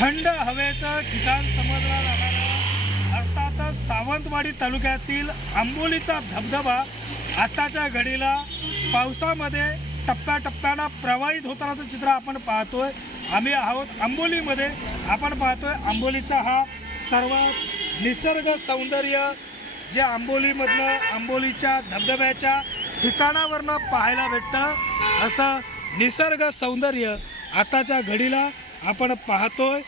थंड हवेचं ठिकाण समजलं जाणारं अर्थातच सावंतवाडी तालुक्यातील आंबोलीचा धबधबा आताच्या घडीला पावसामध्ये टप्प्याटप्प्यानं प्रवाहित होतानाचं चित्र आपण पाहतोय। आम्ही आहोत आंबोलीमध्ये। आपण पाहतोय आंबोलीचा हा सर्व निसर्ग सौंदर्य जे आंबोलीमधलं आंबोलीच्या धबधब्याच्या ठिकाणावरनं पाहायला भेटतं असं निसर्ग सौंदर्य आताच्या घडीला आपण पाहतोय।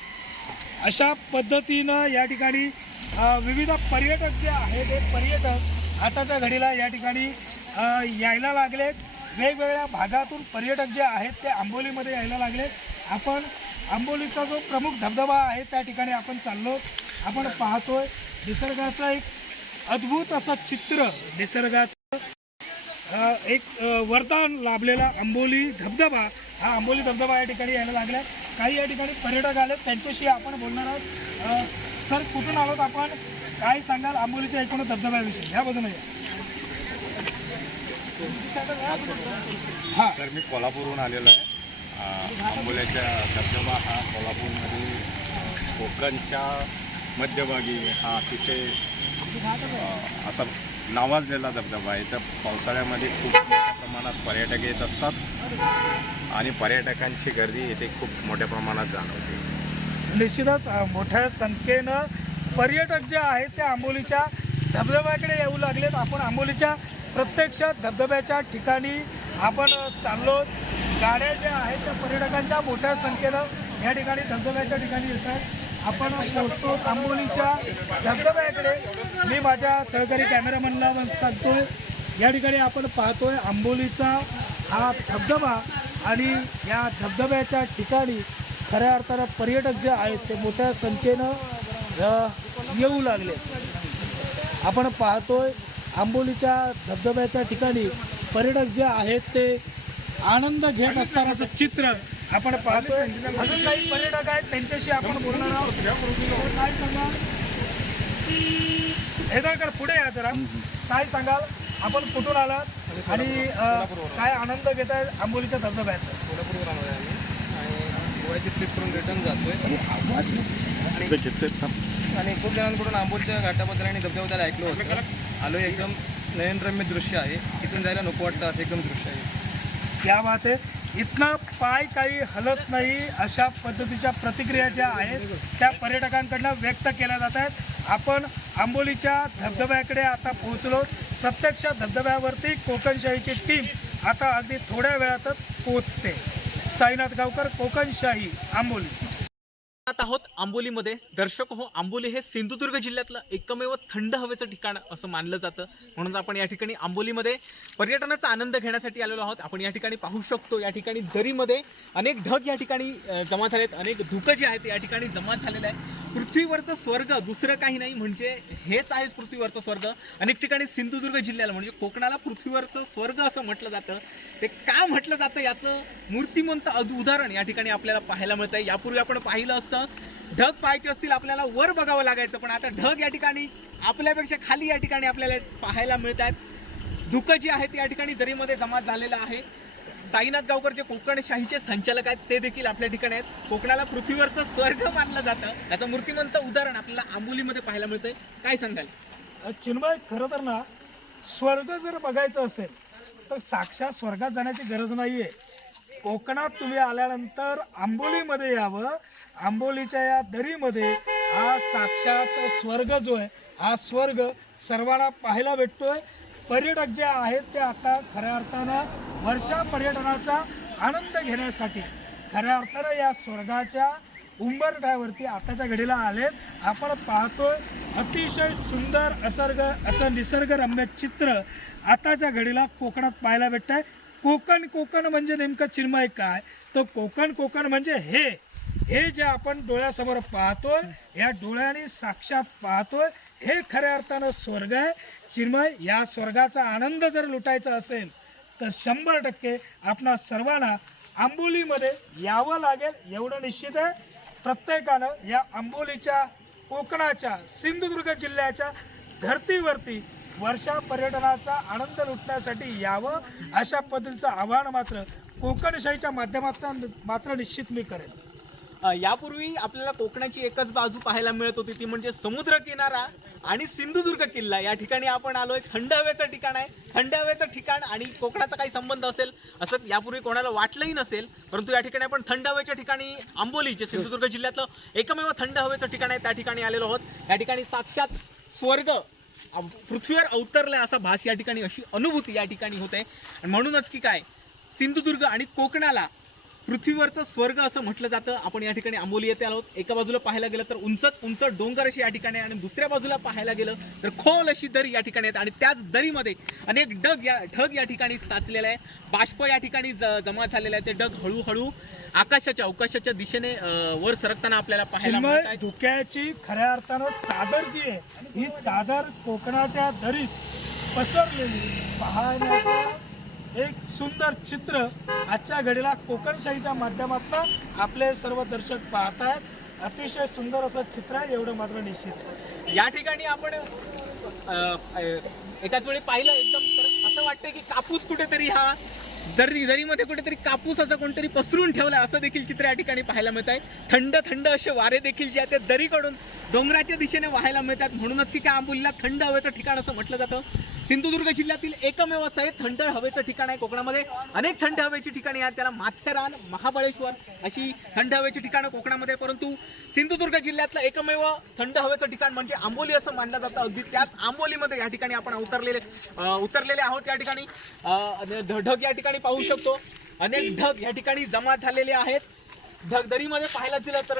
अशा पद्धतीनं या ठिकाणी विविध पर्यटक जे आहेत ते पर्यटक आताच्या घडीला या ठिकाणी यायला लागलेत। वेगवेगळ्या भागातून पर्यटक जे आहेत ते आंबोलीमध्ये यायला लागलेत। आपण आंबोलीचा जो प्रमुख धबधबा आहे त्या ठिकाणी आपण चाललो। आपण पाहतोय निसर्गाचं एक अद्भुत असं चित्र, निसर्गाचं एक वरदान लाभलेला आंबोली धबधबा। हा आंबोली धबधबा या ठिकाणी यायला लागला। काही या ठिकाणी पर्यटक आले, त्यांच्याशी आपण बोलणार आहोत। सर, कुठून आलोत आपण? काय सांगाल आंबोलीच्या एकूण धबधब्याविषयी? या बाजूने हां सर, मी कोल्हापूरहून आलेलो आहे। आंबोलीचा धबधबा हा कोल्हापूरमध्ये कोकणच्या मध्यभागी हा अतिशय असा नावाजलेला धबधबा आहे। तर पावसाळ्यामध्ये खूप मोठ्या प्रमाणात पर्यटक येत असतात आणि पर्यटकांची गर्दी येथे खूप मोठ्या प्रमाणात जाणवते। निश्चितच मोठ्या संख्येनं पर्यटक जे आहेत ते आंबोलीच्या धबधब्याकडे येऊ लागलेत। आपण आंबोलीच्या प्रत्यक्ष धबधब्याच्या ठिकाणी आपण चाललो। गाड्या ज्या आहेत त्या पर्यटकांच्या मोठ्या संख्येनं या ठिकाणी धबधब्याच्या ठिकाणी येतात। आपण पोहोचतो आंबोलीच्या धबधब्याकडे। मी माझ्या सहकारी कॅमेरामॅनला सांगतोय, या ठिकाणी आपण पाहतोय आंबोलीचा हा धबधबा आणि या धबधब्याच्या ठिकाणी खऱ्या अर्थानं पर्यटक जे आहेत ते मोठ्या संख्येनं येऊ लागले। आपण पाहतोय आंबोलीच्या धबधब्याच्या ठिकाणी पर्यटक जे आहेत ते आनंद घेत असतानाचं चित्र आपण पाहतोय। अजून काही पर्यटक आहेत, त्यांच्याशी आपण बोलणार आहोत। काय सांगाल? हेदरकर, पुढे या जरा। काय सांगाल, आपण कुठून आलात आणि काय आनंद घेत आहे आंबोलीच्या धबधब्याचा? कोल्हापूरवर आलो आहे आम्ही आणि गोव्याची ट्रिप करून रिटर्न जातोय आणि खूप जणांकडून आंबोलीच्या घाटाबद्दल आणि धबधब्याबद्दल ऐकलं होतं। आलो, एकदम नयनरम्य दृश्य आहे, इथून जायला नको वाटतं असं एकदम दृश्य आहे। क्या बात आहे। इथनं पाय काही हलत नाही अशा पद्धतीच्या प्रतिक्रिया ज्या आहेत त्या पर्यटकांकडनं व्यक्त केल्या जात आहेत। आपण आंबोलीच्या धबधब्याकडे आता पोहोचलो। प्रत्यक्ष धबधब्यावरती कोकणशाहीची टीम आता अगदी थोड्या वेळातच पोहोचते। साईनाथ गावकर, कोकणशाही, आंबोली। आहोत आंबोलीमध्ये। दर्शक हो, आंबोली हे सिंधुदुर्ग जिल्ह्यातलं एकमेव थंड हवेचं ठिकाण असं मानलं जातं। म्हणून आपण या ठिकाणी आंबोलीमध्ये पर्यटनाचा आनंद घेण्यासाठी आलेलो आहोत। आपण या ठिकाणी पाहू शकतो, या ठिकाणी दरीमध्ये अनेक ढग या ठिकाणी जमा झालेत, अनेक धुकं जे आहेत या ठिकाणी जमा झालेलं आहे। पृथ्वीवरचं स्वर्ग दुसरं काही नाही, म्हणजे हेच आहे पृथ्वीवरचं स्वर्ग। अनेक ठिकाणी सिंधुदुर्ग जिल्ह्याला म्हणजे कोकणाला पृथ्वीवरचं स्वर्ग असं म्हटलं जातं। ते का म्हटलं जातं याचं मूर्तिमंत उदाहरण या ठिकाणी आपल्याला पाहायला मिळतं आहे। यापूर्वी आपण पाहिलं असतं, ढग पाहायचे असतील आपल्याला वर बघावं लागायचं, पण आता ढग या ठिकाणी आपल्यापेक्षा खाली या ठिकाणी आपल्याला पाहायला मिळत आहेत। धुकं जे आहे ते या ठिकाणी दरीमध्ये जमा झालेलं आहे। साईनाथ गावकर जे कोकणशाहीचे संचालक आहेत ते देखील आपल्या ठिकाणी आहेत। कोकणाला पृथ्वीवरचं स्वर्ग मानलं जातं, याचं मूर्तिमंत उदाहरण आपल्याला आंबोलीमध्ये पाहायला मिळतंय। काय सांगाल? चिन्मय, खरं तर ना, स्वर्ग जर बघायचं असेल तर साक्षात स्वर्गात जाण्याची गरज नाहीये। कोकणात तुम्ही आल्यानंतर आंबोलीमध्ये यावं। आंबोलीच्या या दरीमध्ये हा साक्षात स्वर्ग जो आहे हा स्वर्ग सर्वांना पाहायला भेटतोय। पर्यटक जे आहेत ते आता खऱ्या अर्थानं वर्षा पर्यटनाचा आनंद घेण्यासाठी खऱ्या अर्थानं या स्वर्गाच्या उंबरठ्यावरती आताच्या घडीला आलेत। आपण पाहतोय अतिशय सुंदर असं निसर्गरम्य चित्र आताच्या घडीला कोकणात पाहायला भेटतंय। कोकण म्हणजे नेमकं चिन्मय काय? तर कोकण म्हणजे हे जे आपण डोळ्यासमोर पाहतोय, या डोळ्यांनी साक्षात पाहतोय, हे खऱ्या अर्थानं स्वर्ग आहे। चिन्मय, या स्वर्गाचा आनंद जर लुटायचा असेल तर 100% आपणा सर्वांना आंबोलीमध्ये यावं लागेल, एवढं निश्चित आहे। प्रत्येकानं या आंबोलीच्या, कोकणाच्या, सिंधुदुर्ग जिल्ह्याच्या धर्तीवरती वर्षा पर्यटनाचा आनंद लुटण्यासाठी यावं, अशा पद्धतीचं आवाहन मात्र कोकणशाहीच्या माध्यमातून मात्र निश्चित मी करेन। यापूर्वी आपल्याला कोकणाची एकच बाजू पाहायला मिळत होती, ती म्हणजे समुद्र किनारा आणि सिंधुदुर्ग किल्ला. या ठिकाणी आपण आलोय. थंड हवेचं ठिकाण आहे. थंड हवेचं ठिकाण आणि कोकणाचा काही संबंध असेल असं यापूर्वी कोणाला वाटलंही नसेल, परंतु या ठिकाणी आपण थंड हवेच्या ठिकाणी आंबोली, जे सिंधुदुर्ग जिल्ह्यातलं एकमेव थंड हवेचं ठिकाण आहे, त्या ठिकाणी आलेलो आहोत. या ठिकाणी साक्षात स्वर्ग पृथ्वीवर अवतरलाय असा भास या ठिकाणी, अशी अनुभूती या ठिकाणी होते. आणि म्हणूनच की काय, सिंधुदुर्ग आणि कोकणाला पृथ्वीवरचं स्वर्ग असं म्हटलं जातं. आपण या ठिकाणी आंबोली येथे आलो. एका बाजूला पाहायला गेलं तर उंच डोंगर अशी या ठिकाणी, आणि दुसऱ्या बाजूला पाहायला गेलं तर खोल अशी दरी या ठिकाणी आहेत, आणि त्याच दरीमध्ये अनेक ढग या ठिकाणी साचलेले आहे. बाष्प या ठिकाणी जमा झालेले आहे. ते ढग हळूहळू अवकाशाच्या दिशेने वर सरकताना आपल्याला पाहायला मिळत आहे. धुक्याची खऱ्या अर्थानं चादर जी आहे, ही चादर कोकणाच्या दरीत पसरलेली पाहण्याचं एक सुंदर चित्र आजच्या घडीला कोकणशाहीच्या माध्यमातून आपले सर्व दर्शक पाहतायत. अतिशय सुंदर असं चित्र आहे, एवढं मात्र निश्चित आहे. या ठिकाणी आपण एकाच वेळी पाहिलं एकदम, तर असं वाटतं की कापूस कुठेतरी हा दरीमध्ये कुठेतरी कापूस असं कोणतरी पसरून ठेवलाय, असं देखील चित्र या ठिकाणी पाहायला मिळत आहे. थंड असे वारे देखील जे आहे ते दरीकडून डोंगराच्या दिशेने व्हायला मिळतात. म्हणूनच की काय आंबोलीला थंड हवेचं ठिकाण असं म्हटलं जातं. सिंधुदुर्ग जिल्ह्यातील एकमेव असं हे थंड हवेचं ठिकाण आहे. कोकणामध्ये अनेक थंड हवेची ठिकाणी आहेत, त्याला माथेरान, महाबळेश्वर अशी थंड हवेची ठिकाणं कोकणामध्ये, परंतु सिंधुदुर्ग जिल्ह्यातलं एकमेव थंड हवेचं ठिकाण म्हणजे आंबोली असं मानलं जातं. अगदी त्याच आंबोलीमध्ये या ठिकाणी आपण उतरलेले आहोत. या ठिकाणी ढग या ठिकाणी पाहू शकतो. अनेक ढग या ठिकाणी जमा झालेले आहेत. ढगदरीमध्ये पाहायला गेलं तर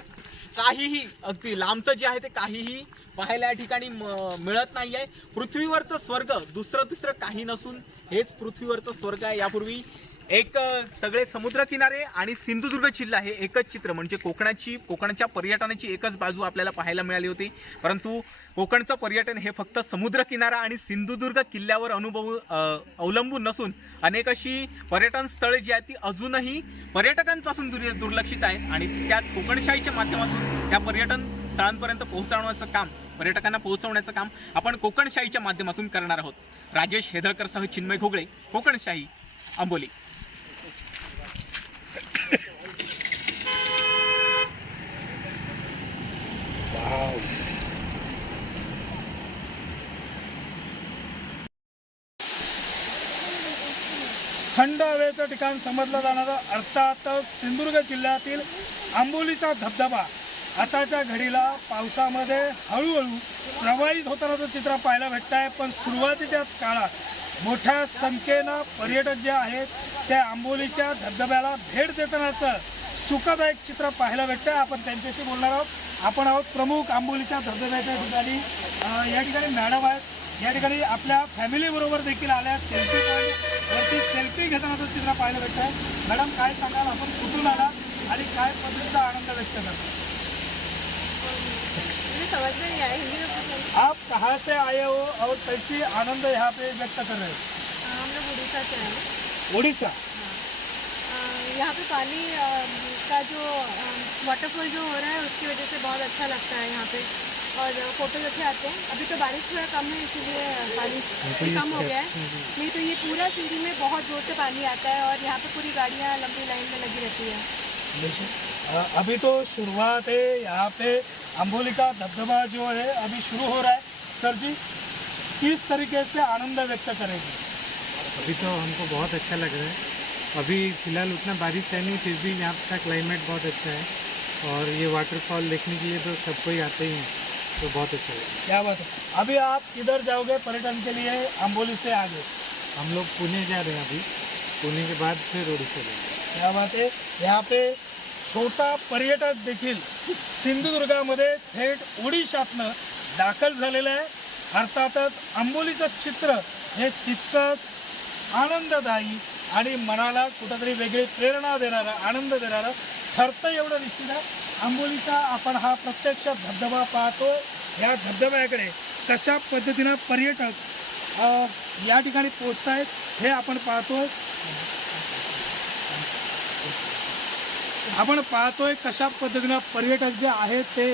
काहीही अगदी लांबचं जे आहे ते काहीही पाहायला या ठिकाणी मिळत नाहीये. पृथ्वीवरचं स्वर्ग दुसरं तिसरं काही नसून हेच पृथ्वीवरचं स्वर्ग आहे. यापूर्वी एक सगळे समुद्र किनारे आणि सिंधुदुर्ग जिल्हा हे एकच चित्र, म्हणजे कोकणच्या पर्यटनाची एकच बाजू आपल्याला पाहायला मिळाली होती. परंतु कोकणचं पर्यटन हे फक्त समुद्र किनारा आणि सिंधुदुर्ग किल्ल्यावर अवलंबून नसून अनेक अशी पर्यटन स्थळे जी आहेत ती अजूनही पर्यटकांपासून दुर्लक्षित आहेत, आणि त्याच कोकणशाहीच्या माध्यमातून त्या पर्यटन स्थळांपर्यंत पर्यटकांना पोहोचवण्याचं काम आपण कोकणशाहीच्या माध्यमातून करणार आहोत. राजेश हेदळकरसह चिन्मय घोगळे, कोकणशाही, आंबोली. थंड हवेचं ठिकाण समजलं जाणारं अर्थात सिंधुदुर्ग जिल्ह्यातील आंबोलीचा धबधबा आताच्या घडीला पावसामध्ये हळूहळू प्रवाहित होतानाचं चित्र पाहायला भेटत आहे. पण सुरुवातीच्याच काळात मोठ्या संख्येनं पर्यटक जे आहेत ते आंबोलीच्या धबधब्याला भेट देतानाचं सुखदायक चित्र पाहायला भेटतं. आपण त्यांच्याशी बोलणार आहोत. आपण आहोत प्रमुख आंबोलीच्या धबधब्याच्या ठिकाणी. या ठिकाणी मॅडम आहेत. या ठिकाणी आपल्या फॅमिलीबरोबर देखील आल्या. सेल्फी पॉईंटवरती सेल्फी घेतानाचं चित्र पाहायला भेटत आहे. मॅडम, काय सांगाल, आपण कुठून आला आणि काय पद्धतीचा आनंद व्यक्त करता? समझ में नहीं आया, हिंदी में पूछो। आप कहाँ से आए हो और कैसी आनंद यहाँ पे व्यक्त कर रहे हो? हम लोग उड़ीसा से आए हैं। उड़ीसा। यहाँ पे पानी का जो वाटरफॉल जो हो रहा है उसकी वजह से बहुत अच्छा लगता है यहाँ पे, और फोटोज अच्छे आते हैं। अभी तो बारिश थोड़ा कम है इसीलिए पानी कम हो गया है, नहीं तो ये पूरा सीढ़ी में बहुत जोर से पानी आता है और यहाँ पे पूरी गाड़ियाँ लंबी लाइन में लगी रहती है। अभी तो शुरुआत है, यहाँ पे अम्बोली का धबधबा जो है अभी शुरू हो रहा है। सर जी, किस तरीके से आनंद व्यक्त करेंगे? अभी तो हमको बहुत अच्छा लग रहा है। अभी फ़िलहाल उतना बारिश है नहीं, फिर भी यहाँ का क्लाइमेट बहुत अच्छा है, और ये वाटरफॉल देखने के लिए तो सब कोई आते ही हैं, तो बहुत अच्छा है। क्या बात है। अभी आप किधर जाओगे पर्यटन के लिए अम्बोली से आगे? हम लोग पुणे जा रहे हैं अभी, पुणे के बाद फिर उड़ीसा जाएंगे। क्या बात आहे। यहाँ पे छोटा पर्यटक देखील सिंधुदुर्गामध्ये थेट ओडिशातनं दाखल झालेलं आहे। अर्थातच आंबोलीचं चित्र हे तितकंच आनंददायी आणि मनाला कुठेतरी वेगळी प्रेरणा देणारं, आनंद देणारं ठरतं एवढं निश्चित आहे। आंबोलीचा आपण हा प्रत्यक्ष धबधबा पाहतो। या धबधब्याकडे कशा पद्धतीनं पर्यटक या ठिकाणी पोहोचत आहेत हे आपण पाहतोय। आपण पाहतोय कशा पद्धतीनं पर्यटक जे आहेत ते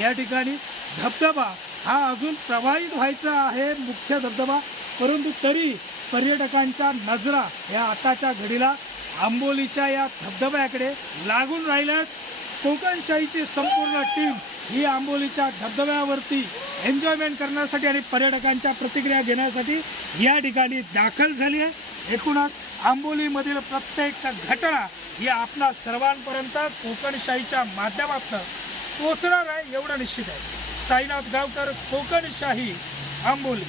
या ठिकाणी, धबधबा हा अजून प्रवाहित व्हायचा आहे मुख्य धबधबा, परंतु तरी पर्यटकांच्या नजरा या आताच्या घडीला आंबोलीच्या या धबधब्याकडे लागून राहिल्यात। कोकणशाहीची संपूर्ण टीम ही आंबोलीच्या धबधब्यावरती एन्जॉयमेंट करण्यासाठी आणि पर्यटकांच्या प्रतिक्रिया घेण्यासाठी या ठिकाणी दाखल झाली आहे. एकूणच आंबोलीमधील प्रत्येक घटना ही आपल्या सर्वांपर्यंत कोकणशाहीच्या माध्यमातून पोहोचणार आहे एवढं निश्चित आहे. साईनाथ गावकर, कोकणशाही, आंबोली.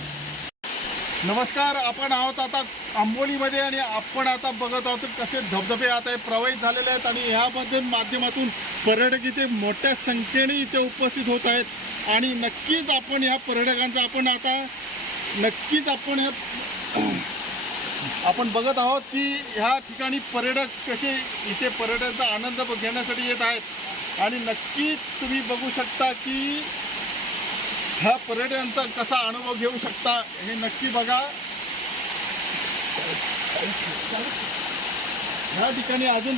नमस्कार, आपण आहोत आता आंबोलीमध्ये आणि आपण आता बघत आहोत कसे धबधबे आता प्रवाहित झालेले आहेत आणि ह्यामध्ये माध्यमातून पर्यटक इथे मोठ्या संख्येने इथे उपस्थित होत आहेत आणि नक्कीच आपण ह्या पर्यटकांचा आपण बघत आहोत की ह्या ठिकाणी पर्यटक कसे इथे पर्यटनाचा आनंद घेण्यासाठी येत आहेत आणि नक्कीच तुम्ही बघू शकता की ह्या पर्यटनाचा कसा अनुभव घेऊ शकता हे नक्की बघा. ह्या ठिकाणी अजून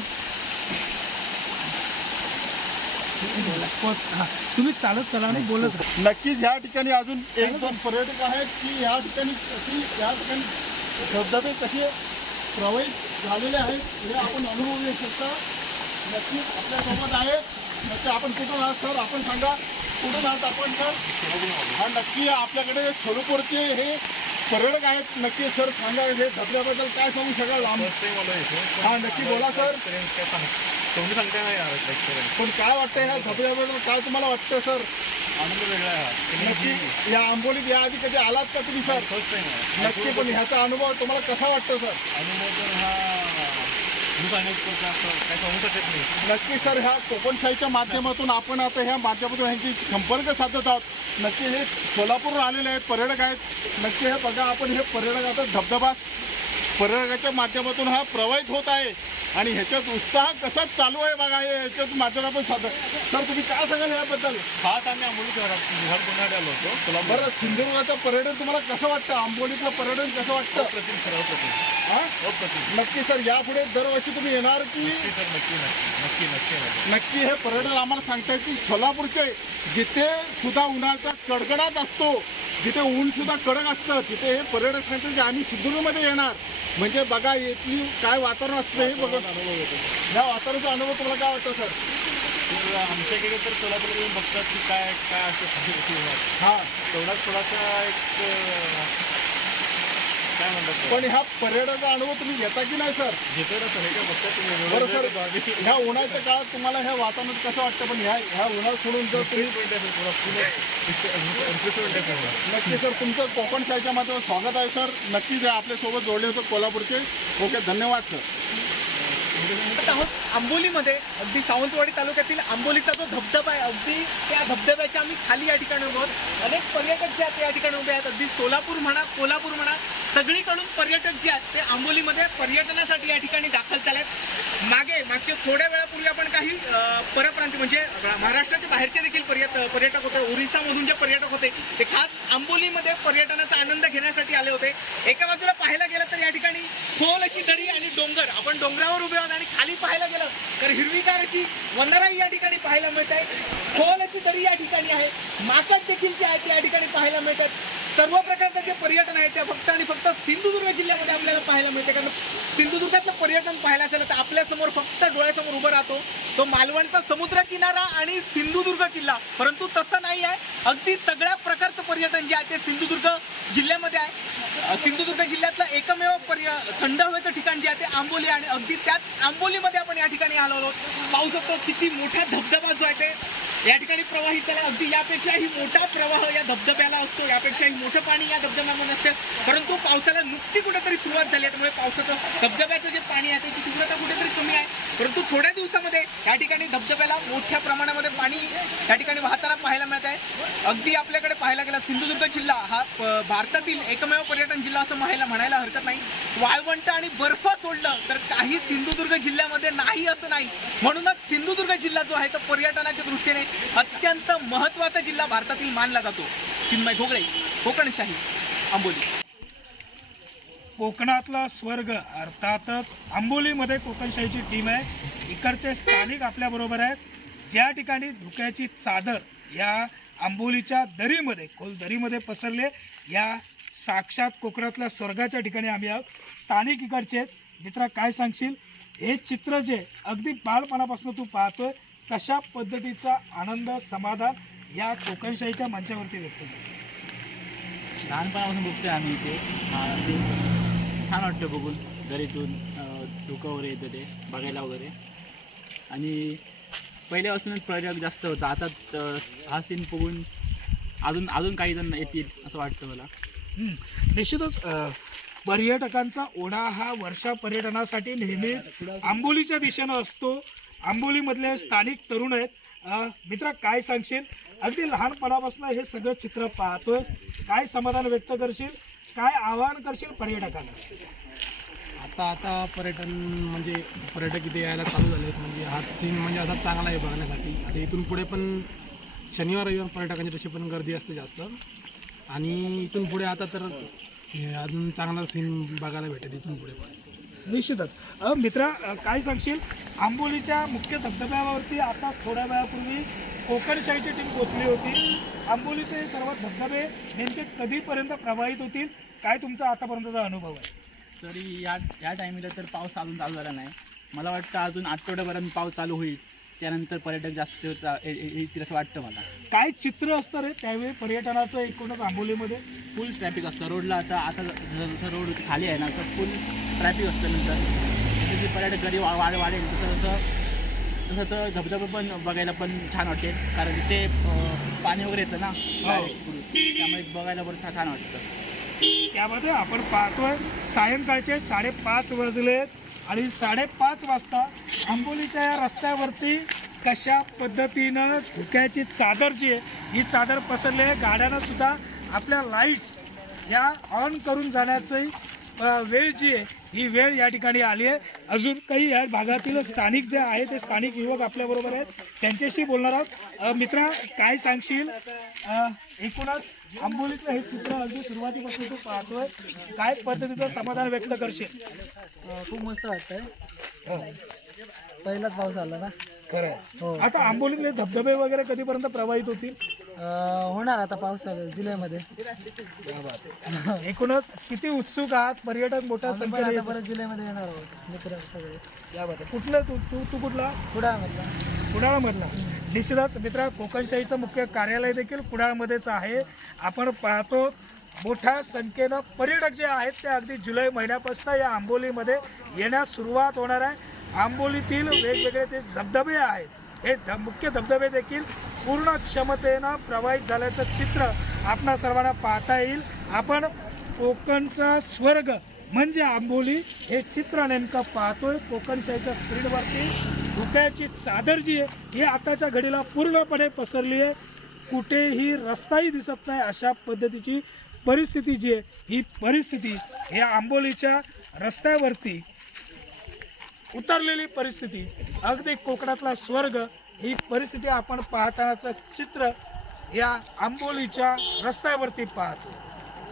तुम्ही चालत चला आणि बोलत राहा. नक्कीच ह्या ठिकाणी अजून एक दोन पर्यटक आहेत की ह्या ठिकाणी धबधबे कसे प्रवाहित झालेले आहेत हे आपण अनुभव घेऊ शकता. नक्कीच आपल्यासोबत आहेत. नक्की आपण कुठून आहात सर, आपण सांगा कुठून आहात आपण सर? हा, नक्की आपल्याकडे सोलापूरचे हे पर्यटक आहेत. नक्की सर सांगा हे धबधब्याबद्दल काय सांगू शकाल? हा, नक्की बोला सर. पण काय वाटतं ह्या धबधब्याबद्दल, काय तुम्हाला वाटतं सर? आनंद वेगळा आहे. नक्की या आंबोलीत याआधी कधी आलात का तुम्ही सर? नक्की, पण ह्याचा अनुभव तुम्हाला कसा वाटतो सर? अनुभव तर हा काय सांगू शकत नाही. नक्की सर, ह्या कोकणशाहीच्या माध्यमातून आपण आता ह्या माध्यमातून ह्यांची संपर्क साधत आहोत. नक्की हे सोलापूरवर आलेले आहेत, पर्यटक आहेत. नक्की हे बघा आपण हे पर्यटक आता धबधबा पर्यटकाच्या माध्यमातून हा प्रवाहित होत आहे आणि ह्याच्यात उत्साह कसाच चालू आहे बघा. हे ह्याच्यात माध्यमातून साधं सर तुम्ही काय सांगाल याबद्दल? खास आम्ही आंबोली शहरात पुण्यात आलो होतो. बरं, सिंधुदुर्गाचं पर्यटन तुम्हाला कसं वाटतं? आंबोलीतलं पर्यटन कसं वाटतं? हा, नक्की सर. यापुढे दरवर्षी तुम्ही येणार की? नक्की हे पर्यटन आम्हाला सांगतायत की सोलापूरचे जिथे सुद्धा उन्हाचा कडकडाट असतो, जिथे ऊन सुद्धा कडक असतं, तिथे हे पर्यटक सांगतात की आम्ही सिंधुदुर्गमध्ये येणार. म्हणजे बघा इथली काय वातावरण असतं हे बघा. या वातावरणाचा अनुभव तुम्हाला काय वाटतं सर? आमच्याकडे तर सोलापूर येऊन बघतात की काय काय असं हा, तेवढाच थोडासा एक काय म्हणतात पण ह्या पर्यटनाचा अनुभव तुम्ही घेता की नाही सर? घेतो ना सर. बघतात तुम्ही बरं सर, ह्या उन्हाळ्याच्या काळात तुम्हाला ह्या वातावरणात कसं वाटतं? पण ह्या उन्हाळ्यात सोडून जर तुम्ही नक्की सर तुमचं कोकणशाहीच्या माध्यमातून स्वागत आहे सर. नक्कीच आपल्यासोबत जोडले होते कोल्हापूरचे. ओके, धन्यवाद सर. आहोत आंबोलीमध्ये, अगदी सावंतवाडी तालुक्यातील आंबोलीचा जो धबधबा आहे, अगदी त्या धबधब्याच्या आम्ही खाली या ठिकाणी उभे आहोत. अनेक पर्यटक जे आहेत या ठिकाणी उभे आहेत. अगदी सोलापूर म्हणा, कोल्हापूर म्हणा, सगळीकडून पर्यटक जे आहेत ते आंबोलीमध्ये पर्यटनासाठी या ठिकाणी दाखल झाले आहेत. मागच्या थोड्या वेळापूर्वी आपण काही परप्रांतीय म्हणजे महाराष्ट्राच्या बाहेरचे देखील पर्यटक होते. ओरिसामधून जे पर्यटक होते ते खास आंबोलीमध्ये पर्यटनाचा आनंद घेण्यासाठी आले होते. एका बाजूला पाहायला गेलं तर या ठिकाणी खोल अशी दरी आणि डोंगर, आपण डोंगरावर उभे आहोत आणि खाली पाहायला गेलं तर हिरवीगार अशी वनराई या ठिकाणी पाहायला मिळत आहे. खोल अशी दरी या ठिकाणी आहे. माकड देखील जे आहेत या ठिकाणी पाहायला मिळतात. सर्व प्रकारचं जे पर्यटन आहे ते फक्त आणि फक्त सिंधुदुर्ग जिल्ह्यामध्ये आपल्याला पाहायला मिळते. कारण सिंधुदुर्गातलं पर्यटन पाहायला असेल तर आपल्यासमोर फक्त डोळ्यासमोर उभं राहतो तो मालवणचा समुद्र किनारा आणि सिंधुदुर्ग किल्ला. परंतु तसं नाही आहे. अगदी सगळ्या प्रकारचं पर्यटन जे आहे ते सिंधुदुर्ग जिल्ह्यामध्ये आहे. सिंधुदुर्ग जिल्ह्यातलं एकमेव थंड हवेचं ठिकाण जे आहे ते आंबोली आणि अगदी त्याच आंबोलीमध्ये आपण या ठिकाणी आलो आहोत. पाहू शकतो किती मोठा धबधबा जो आहे ते या ठिकाणी प्रवाहित झाला. अगदी यापेक्षाही मोठा प्रवाह या धबधब्याला असतो, यापेक्षाही मोठं पाणी या धबधब्यामध्ये असतं. परंतु पावसाला नुकती कुठेतरी सुरुवात झाली आहे, त्यामुळे पावसाचं धबधब्याचं जे पाणी आहे त्याची तीव्रता कुठेतरी कमी आहे. परंतु थोड्या दिवसामध्ये या ठिकाणी धबधब्याला मोठ्या प्रमाणामध्ये पाणी या ठिकाणी वाहताना पाहायला मिळत आहे. अगदी आपल्याकडे पाहायला गेला सिंधुदुर्ग जिल्हा हा भारतातील एकमेव पर्यटन जिल्हा असं म्हणायला हरकत नाही. वाळवंट आणि बर्फ सोडलं तर काही सिंधुदुर्ग जिल्ह्यामध्ये नाही असं नाही. म्हणूनच सिंधुदुर्ग जिल्हा जो आहे तो पर्यटनाच्या दृष्टीने अत्यंत महत्त्वाचा जिल्हा भारतातील मानला जातो. चिन्मय घोगळे, कोकणशाही, आंबोली. कोकणातला स्वर्ग अर्थातच आंबोलीमध्ये कोकणशाहीची टीम आहे. इकडचे स्थानिक आपल्याबरोबर आहेत. ज्या ठिकाणी धुक्याची चादर या आंबोलीच्या दरीमध्ये, खोल दरीमध्ये पसरले, या साक्षात कोकणातल्या स्वर्गाच्या ठिकाणी आम्ही आहोत. स्थानिक इकडचे आहेत. मित्रा, काय सांगशील? हे चित्र जे अगदी बालपणापासून तू पाहतोय, कशा पद्धतीचा आनंद समाधान या कोकणशाहीच्या मंचावरती व्यक्त केला? लहानपणापासून बघतोय आम्ही इथे असे छान वाटतं बघून. घरीतून धुकं वगैरे येतं ते बघायला वगैरे. आणि पहिल्यापासूनच पर्यटक जास्त होतं. आता हा सीन बघून अजून अजून काही जण येतील असं वाटतं मला. निश्चितच पर्यटकांचा ओढा हा वर्षा पर्यटनासाठी नेहमीच आंबोलीच्या दिशेनं असतो. आंबोलीमधले स्थानिक तरुण आहेत. मित्रा, काय सांगशील? अगदी लहानपणापासून हे सगळं चित्र पाहतोय, काय समाधान व्यक्त करशील, काय आवाहन करशील पर्यटकांना? आता पर्यटन म्हणजे पर्यटक इथे यायला चालू झाले आहेत. म्हणजे हा सीन म्हणजे असा चांगला आहे बघण्यासाठी. आता इथून पुढे पण शनिवार रविवार पर्यटकांची तशी पण गर्दी असते जास्त. आणि इथून पुढे आता तर अजून चांगला सीन बघायला भेटेल इथून पुढे पण. निश्चितच. मित्रा, काय सांगशील? आंबोलीच्या मुख्य धबधब्यावरती आता थोड्या वेळापूर्वी कोकणशाहीची टीम पोहोचली होती. आंबोलीचे हे सर्व धबधबे नेमके कधीपर्यंत प्रभावित होतील, काय तुमचा आतापर्यंतचा अनुभव आहे? तरी या टायमिंगला तर पाऊस अजून चालू झाला नाही. मला वाटतं अजून आठवड्यापर्यंत पाऊस चालू होईल. त्यानंतर पर्यटक जास्त येतील असं वाटतं मला. काय चित्र असतं रे त्यावेळी पर्यटनाचं एकूणच आंबोलीमध्ये? फुल ट्रॅफिक असतं रोडला. आता जसं रोड खाली आहे ना तर फुल ट्रॅफिक असतं. नंतर जसे जे पर्यटक घरी वाढेल तसं तर धबधबा पण बघायला पण छान वाटेल. कारण तिथे पाणी वगैरे येतं ना त्यामुळे बघायला बरं छान वाटतं. त्यामध्ये आपण पाहतोय सायंकाळचे 5:30 वाजलेत आणि 5:30 वाजता आंबोलीच्या या रस्त्यावरती कशा पद्धतीनं धुक्याची चादर जी आहे ही चादर पसरली आहे. गाड्यांना सुद्धा आपल्या लाईट्स या ऑन करून जाण्याची वेळ जी आहे ही वेळ या ठिकाणी आली आहे. अजून काही या भागातील स्थानिक जे आहे ते स्थानिक युवक आपल्याबरोबर आहेत, त्यांच्याशी बोलणार आहोत. मित्रा, काय सांगशील? एकूणच आंबोलीचं हे चित्र अगदी सुरुवातीपासून तू पाहतोय, काय पद्धतीचं समाधान व्यक्त करशील? खूप मस्त वाटतंय. पहिलाच पाऊस आला ना. खरं. आता आंबोलीतले धबधबे वगैरे कधीपर्यंत प्रभावित होतील? होणार आता पाऊस चालू जुलैमध्ये. एकूणच किती उत्सुक आहात? पर्यटक मोठ्या आता संख्येने परत जुलैमध्ये येणार आहोत मित्र सगळे. या बात आहे. कुठलं तू कुठला? कुडाळमधला. कुडाळमधला. निश्चितच मित्रा, कोकणशाहीचं मुख्य कार्यालय देखील कुडाळमध्येच आहे. आपण पाहतो मोठ्या संख्येनं पर्यटक जे आहेत ते अगदी जुलै महिन्यापासून या आंबोलीमध्ये येण्यास सुरुवात होणार आहे. आंबोलीतील वेगवेगळे ते धबधबे आहेत, हे मुख्य धबधबे देखील पूर्ण क्षमतेनं प्रवाहित झाल्याचं चित्र आपणा सर्वांना पाहता येईल. आपण कोकणचा स्वर्ग म्हणजे आंबोली हे चित्र नेमकं पाहतोय. कोकणशाहीच्या स्क्रीनवरती धुक्याची चादर जी आहे ही आताच्या घडीला पूर्णपणे पसरली आहे. कुठेही रस्ताही दिसत नाही अशा पद्धतीची परिस्थिती जी आहे ही परिस्थिती या आंबोलीच्या रस्त्यावरती उतरलेली परिस्थिती, अगदी कोकणातला स्वर्ग ही परिस्थिती आपण पाहतानाचं चित्र या आंबोलीच्या रस्त्यावरती पाहतो.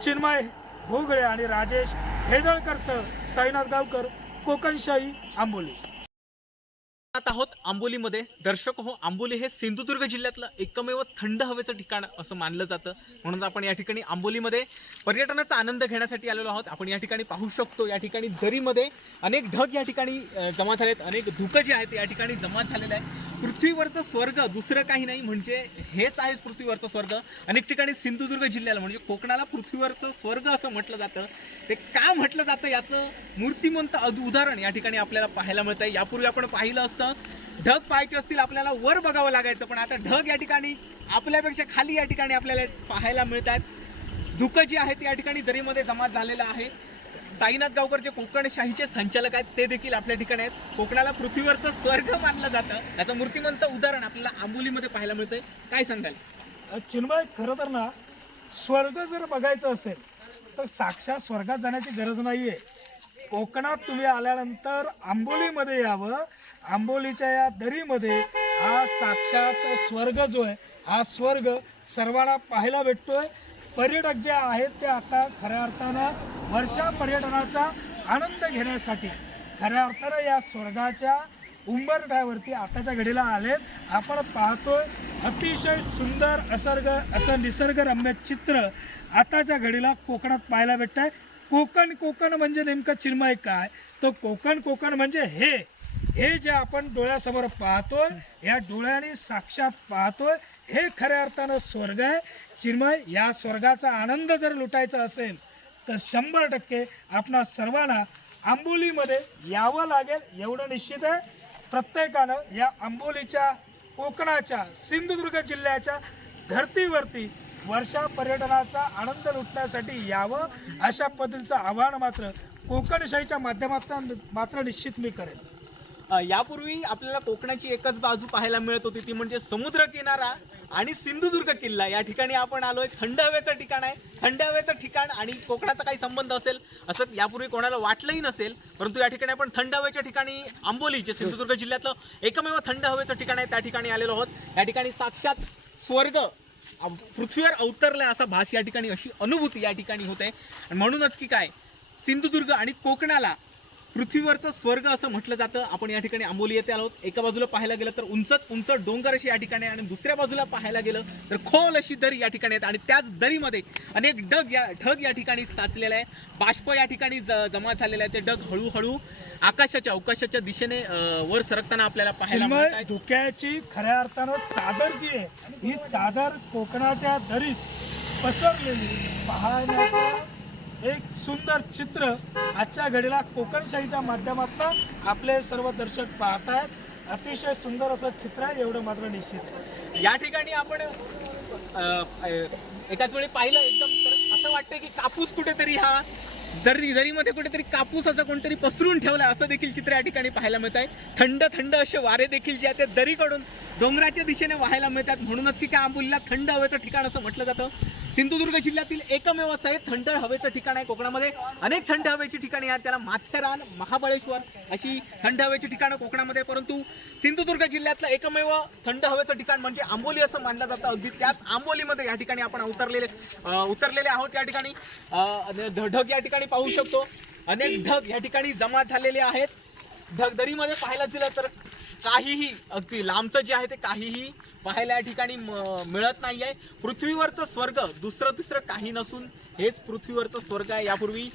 चिन्मय भोगळे आणि राजेश हेदळकरसह साईनाथ गावकर, कोकणशाही, आंबोली. आता आहोत आंबोलीमध्ये. दर्शक हो, आंबोली हे सिंधुदुर्ग जिल्ह्यातलं एकमेव थंड हवेचं ठिकाण असं मानलं जातं. म्हणून आपण या ठिकाणी आंबोलीमध्ये पर्यटनाचा आनंद घेण्यासाठी आलेलो आहोत. आपण या ठिकाणी पाहू शकतो या ठिकाणी दरीमध्ये अनेक ढग या ठिकाणी जमा झालेत, अनेक धुकं जे आहेत या ठिकाणी जमा झालेलं आहे. पृथ्वीवरचं स्वर्ग दुसरं काही नाही म्हणजे हेच आहे पृथ्वीवरचं स्वर्ग. अनेक ठिकाणी सिंधुदुर्ग जिल्ह्याला म्हणजे कोकणाला पृथ्वीवरचं स्वर्ग असं म्हटलं जातं. ते का म्हटलं जातं याचं मूर्तिमंत उदाहरण या ठिकाणी आपल्याला पाहायला मिळतं आहे. यापूर्वी आपण पाहिलं असतं ढग पाहायचे असतील आपल्याला वर बघावं लागायचं, पण आता ढग या ठिकाणी आपल्यापेक्षा खाली या ठिकाणी आपल्याला पाहायला मिळत आहेत. धुकं जी आहेत या ठिकाणी दरीमध्ये जमा झालेलं आहे. साईनाथ गावकर जे कोकणशाहीचे संचालक आहेत ते देखील आपल्या ठिकाणी आहेत. कोकणाला पृथ्वीवरचं स्वर्ग मानलं जातं याचं मूर्तिमंत उदाहरण आपल्याला आंबोलीमध्ये पाहायला मिळतंय. काय सांगाल? चिन्मय, खरं तर ना स्वर्ग जर बघायचं असेल तर साक्षात स्वर्गात जाण्याची गरज नाही आहे. कोकणात तुम्ही आल्यानंतर आंबोलीमध्ये यावं. आंबोलीच्या या दरीमध्ये हा साक्षात स्वर्ग जो आहे हा स्वर्ग सर्वांना पाहायला भेटतोय. पर्यटक जे आहेत ते आता खऱ्या अर्थानं वर्षा पर्यटनाचा आनंद घेण्यासाठी खऱ्या अर्थानं या स्वर्गाच्या उंबरठ्यावरती आताच्या घडीला आलेत. आपण पाहतोय अतिशय सुंदर असं निसर्गरम्य चित्र आताच्या घडीला कोकणात पाहायला भेटतंय. कोकण म्हणजे नेमकं चिन्मय काय? तो कोकण म्हणजे हे जे आपण डोळ्यासमोर पाहतोय, या डोळ्याने साक्षात पाहतोय, हे खऱ्या अर्थानं स्वर्ग आहे. चिन्मय, या स्वर्गाचा आनंद जर लुटायचा असेल तर 100% आपणा सर्वांना आंबोलीमध्ये यावं लागेल, एवढं निश्चित आहे. प्रत्येकानं या आंबोलीच्या, कोकणाच्या, सिंधुदुर्ग जिल्ह्याच्या धर्तीवरती वर्षा पर्यटनाचा आनंद लुटण्यासाठी यावं, अशा पद्धतीचं आवाहन मात्र कोकणशाहीच्या माध्यमातून मात्र निश्चित मी करेन. यापूर्वी आपल्याला कोकणाची एकच बाजू पाहायला मिळत होती, ती म्हणजे समुद्र किनारा आणि सिंधुदुर्ग किल्ला. या ठिकाणी आपण आलोय. थंड हवेचं ठिकाण आहे. थंड हवेचं ठिकाण आणि कोकणाचा काही संबंध असेल असं यापूर्वी कोणाला वाटलंही नसेल, परंतु या ठिकाणी आपण थंड हवेच्या ठिकाणी, आंबोली जे सिंधुदुर्ग जिल्ह्यातलं एकमेव थंड हवेचं ठिकाण आहे, त्या ठिकाणी आलेलो आहोत. या ठिकाणी साक्षात स्वर्ग पृथ्वीवर अवतरलाय असा भास या ठिकाणी, अशी अनुभूती या ठिकाणी होते. आणि म्हणूनच की काय, सिंधुदुर्ग आणि कोकणाला पृथ्वीवरचं स्वर्ग असं म्हटलं जातं. आपण या ठिकाणी आंबोली येथे आलो. एका बाजूला पाहायला गेलं तर उंच डोंगर अशी या ठिकाणी, आणि दुसऱ्या बाजूला पाहायला गेलं तर खोल अशी दरी या ठिकाणी आहेत, आणि त्याच दरीमध्ये अनेक ढग या ठिकाणी साचलेले आहे. बाष्प या ठिकाणी जमा झालेले आहे. ते ढग हळूहळू अवकाशाच्या दिशेने वर सरकताना आपल्याला पाहायला मिळत आहे. धुक्याची खऱ्या अर्थानं चादर जी आहे, ही चादर कोकणाच्या दरीत पसरलेली पाहण्याचं एक सुंदर चित्र आजच्या घडीला कोकणशाहीच्या माध्यमातून आपले सर्व दर्शक पाहत आहेत. अतिशय सुंदर असं चित्र आहे, एवढं मात्र निश्चित आहे. या ठिकाणी आपण एकाच वेळी पाहिलं एकदम, तर असं वाटतं की कापूस कुठेतरी, हा दरीमध्ये कुठेतरी कापूस असं कोणतरी पसरून ठेवलाय असं देखील चित्र या ठिकाणी पाहायला मिळत आहे. थंड असे वारे देखील जे आहे ते दरीकडून डोंगराच्या दिशेने व्हायला मिळतात. म्हणूनच की काय आंबोलीला थंड हवेचं ठिकाण असं म्हटलं जातं. सिंधुदुर्ग जिल्ह्यातील एकमेव असं हे थंड हवेचं ठिकाण आहे. कोकणामध्ये अनेक थंड हवेची ठिकाणी आहेत, त्याला माथेरान, महाबळेश्वर अशी थंड हवेची ठिकाणं कोकणामध्ये, परंतु सिंधुदुर्ग जिल्ह्यातलं एकमेव थंड हवेचं ठिकाण म्हणजे आंबोली असं मानलं जातं. अगदी त्याच आंबोलीमध्ये या ठिकाणी आपण उतरलेले आहोत. या ठिकाणी ढग या ठिकाणी पाहू शकतो. अनेक ढग या ठिकाणी जमा झालेले आहेत. ढगदरीमध्ये पाहायला गेलं तर काहीही, अगदी लांबचं जे आहे ते काहीही पाहायला या ठिकाणी मिळत नाहीये. पृथ्वीवरचं स्वर्ग दुसरं काही नसून हेच पृथ्वीवरचं स्वर्ग आहे. यापूर्वी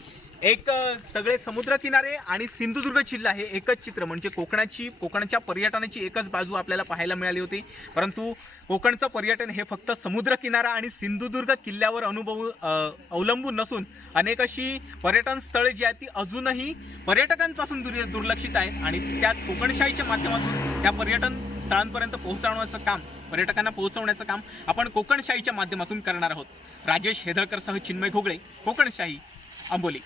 एक सगळे समुद्र किनारे आणि सिंधुदुर्ग जिल्हा हे एकच चित्र, म्हणजे कोकणाच्या पर्यटनाची एकच बाजू आपल्याला पाहायला मिळाली होती. परंतु कोकणचं पर्यटन हे फक्त समुद्र किनारा आणि सिंधुदुर्ग किल्ल्यावर अवलंबून नसून अनेक अशी पर्यटन स्थळे जी आहेत ती अजूनही पर्यटकांपासून दुर्लक्षित आहेत, आणि त्याच कोकणशाहीच्या माध्यमातून त्या पर्यटन स्थळांपर्यंत पर्यटकांना पोहोचवण्याचं काम आपण कोकणशाहीच्या माध्यमातून करणार आहोत. राजेश हेदळकरसह चिन्मय घोगळे, कोकणशाही, आंबोली.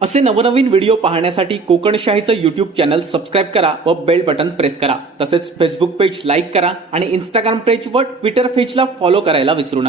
असे नवनवीन व्हिडिओ पाहण्यासाठी कोकणशाहीचं यूट्यूब चॅनल सबस्क्राईब करा व बेल बटन प्रेस करा. तसेच फेसबुक पेज लाईक करा आणि इंस्टाग्राम पेज व ट्विटर पेजला फॉलो करायला विसरू नका.